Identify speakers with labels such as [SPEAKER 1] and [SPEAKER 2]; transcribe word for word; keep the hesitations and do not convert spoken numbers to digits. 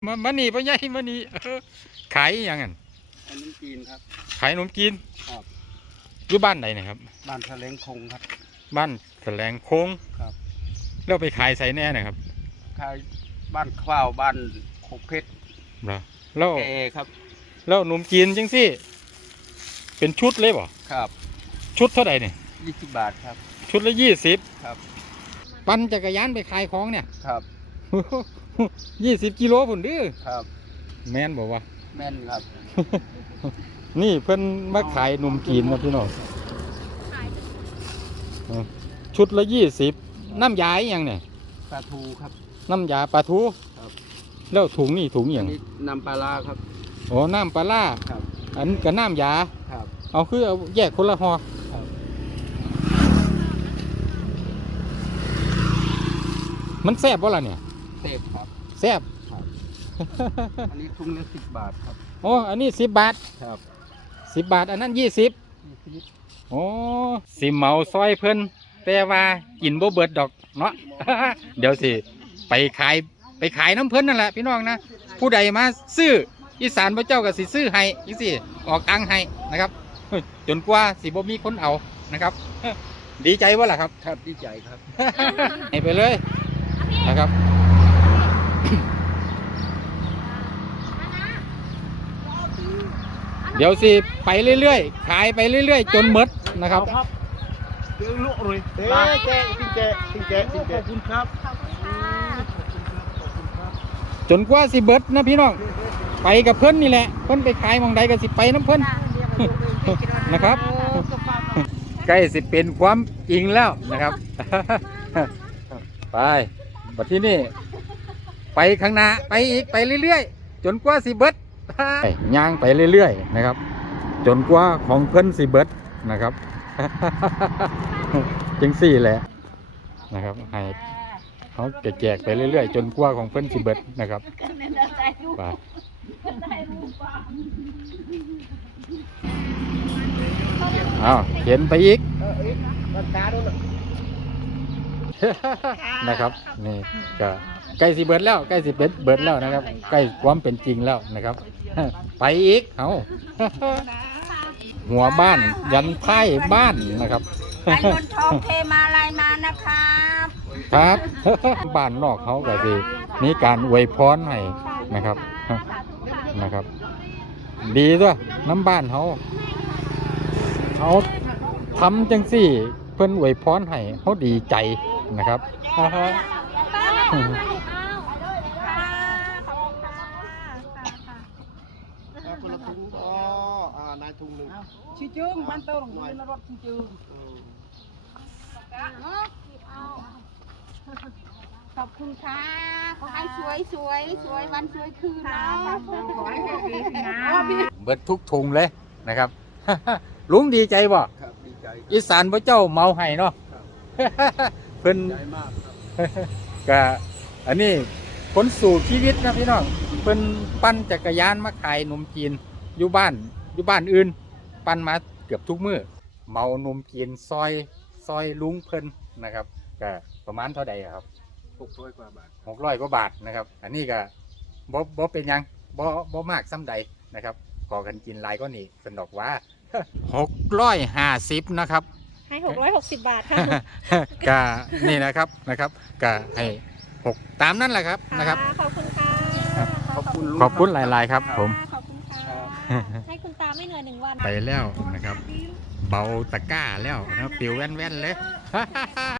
[SPEAKER 1] มามานี่พ่อใหญ่มานี่เออขายอยังไง
[SPEAKER 2] ขนมจีนครับ
[SPEAKER 1] ขายขนมจีน
[SPEAKER 2] ครับ
[SPEAKER 1] อยู่บ้านไหนนะครับ
[SPEAKER 2] บ้านแสลงคงครับ
[SPEAKER 1] บ้านแสลงโค้ง
[SPEAKER 2] ครับ
[SPEAKER 1] แล้วไปขายใส่แน่นะครับ
[SPEAKER 2] ขายบ้านข้าวบ้านโคกเพชร
[SPEAKER 1] เหรอแล้ว
[SPEAKER 2] เอครับ
[SPEAKER 1] แล้วขนมจีนจังสิเป็นชุดเลยบ่
[SPEAKER 2] ครับ
[SPEAKER 1] ชุดเท่าไหร่เนี่ย
[SPEAKER 2] ยี่สิบบาทครับ
[SPEAKER 1] ชุดละยี่สิบ
[SPEAKER 2] ครับ
[SPEAKER 1] ปั่นจักรยานไปขายของเนี่ย
[SPEAKER 2] ครับ
[SPEAKER 1] ยี่สิบกิโลผุนดื้อ
[SPEAKER 2] ครับ
[SPEAKER 1] แม่นบอกว่า
[SPEAKER 2] แม่นครับ
[SPEAKER 1] นี่เพิ่นมาขายนมจีนนะพี่น้องชุดละยี่สิบน้ำยาอย่างเนี่ย
[SPEAKER 2] ปลาทูครับ
[SPEAKER 1] น้ำยาปลาทู
[SPEAKER 2] ครับ
[SPEAKER 1] แล้วถุงนี่ถุงอย่าง
[SPEAKER 2] น้ำปลาล่าครับ
[SPEAKER 1] โอ้น้ำปลาล่า
[SPEAKER 2] ครับ
[SPEAKER 1] อันกับน้ำยา
[SPEAKER 2] ครับ
[SPEAKER 1] เอาคือเอาแยกคนละห่อมันแซ่บบ่ล่ะเนี่ย
[SPEAKER 2] แซ่บครับ
[SPEAKER 1] แซ่บ
[SPEAKER 2] อันนี้ถุงละสิบบาทครับ
[SPEAKER 1] โอ้อันนี้สิบบาท
[SPEAKER 2] ครับ
[SPEAKER 1] สิบบาทอันนั้นยี่สิบโอ้สิเมาซอยเพิ่นแต่ว่ากินบ่เบิดดอกเนาะ เดี๋ยวสิไปขายไปขายน้ำเพิ่นนั่นแหละพี่น้องนะผู้ใดมาซื้ออีสานพระเจ้าก็สิซื้อให้อีสิออกตังค์ให้นะครับจนกว่าสิบ่มีคนเอานะครับ ดีใจวะล่ะครับ
[SPEAKER 2] ครับดีใจครับ
[SPEAKER 1] ให้ไปเลยนะครับ เดี๋ยวสิไปเรื่อยๆขายไปเรื่อยๆจนหมดนะครับ
[SPEAKER 2] เดี๋ยวลุกเลยเจ๊เจ๊ติงเจ๊ติงเจ๊ติงเจ๊ขอบคุณครับ
[SPEAKER 1] จนกว่าสิเบิดนะพี่น้องไปกับเพิ่นนี่แหละเพิ่นไปขายมองใดก็สิไปน้ำเพิ่นนะครับใกล้สิเป็นความจริงแล้วนะครับ ไปบัดที่นี่ไปข้างหน้าไปอีกไปเรื่อยๆจนกว่าสิเบิดย่างไปเรื่อยๆนะครับจนกว่าของเพิ่นสิเบิดนะครับ จังสี่แหละนะครับให้เขาแจกไปเรื่อยๆจนกว่าของเพิ่นสิเบิดนะครับไปอ้าวเขียนไปอีกนะครับนี่ก็ใกล้สิเบิดแล้วใกล้สิเบิดเบิดแล้วนะครับใกล้ความเป็นจริงแล้วนะครับไปอีกเอาหัวบ้านยันท้ายบ้านนะครับ
[SPEAKER 3] ไปบนทองเทมาลายมานะครับ
[SPEAKER 1] ครับบ้านนอกเขาก็สิมีการอวยพรให้นะครับนะครับ ดีด้วยน้ำบ้านเขาเขาทำจังสี่เพิ่นอวยพรให้เขาดีใจนะครับ
[SPEAKER 2] คนละถุงอ๋อนายถุงหนึ่ง
[SPEAKER 3] ชิจุงบ้านโตหลงยืนรถชิจุงขอบคุณค่ะขอให้สวยสวยสวยวันสวยคืนนะขอให้โชคดีนะ
[SPEAKER 1] เบิดทุกถุงเลยนะครับ ลุงดีใจบ่
[SPEAKER 2] ดีใจ
[SPEAKER 1] อีสานพระเจ้าเมาให้เนาะเพิ่น
[SPEAKER 2] ใจมาก
[SPEAKER 1] ก็ อันนี้คนสู่ชีวิตนะพี่น้องเพิ่นปั่นจักรยานมาขายนมจีนอยู่บ้านอยู่บ้านอื่นปั่นมาเกือบทุกมื้อเมานมจีนซอยซอยลุงเพิ่นนะครับก็ประมาณเท่าใดครับ
[SPEAKER 2] หกร้อยกว่าบาท
[SPEAKER 1] หกร้อยกว่าบาทนะครับอันนี้ก็บ่บ่เป็นยังบ่บ่มากซ้ำใดนะครับขอกันกินหลายก็นี่สนอกว่าหกร้อยห้าสิบนะครับ
[SPEAKER 3] ให้หกร้อยหกสิบบาทค่ะ
[SPEAKER 1] ก็นี่นะครับนะครับก็ให้หกตามนั่นแหละครับนะครับ
[SPEAKER 3] ขอบคุณค่ะ
[SPEAKER 1] ขอบคุณขอบคุณหลายๆครับผม
[SPEAKER 3] ขอบคุณค่ะให้คุณตาไม่เหนื่อยหนึ่งวัน
[SPEAKER 1] ไปแล้วนะครับเบาตะก้าแล้วนะปิวแว่นๆเลย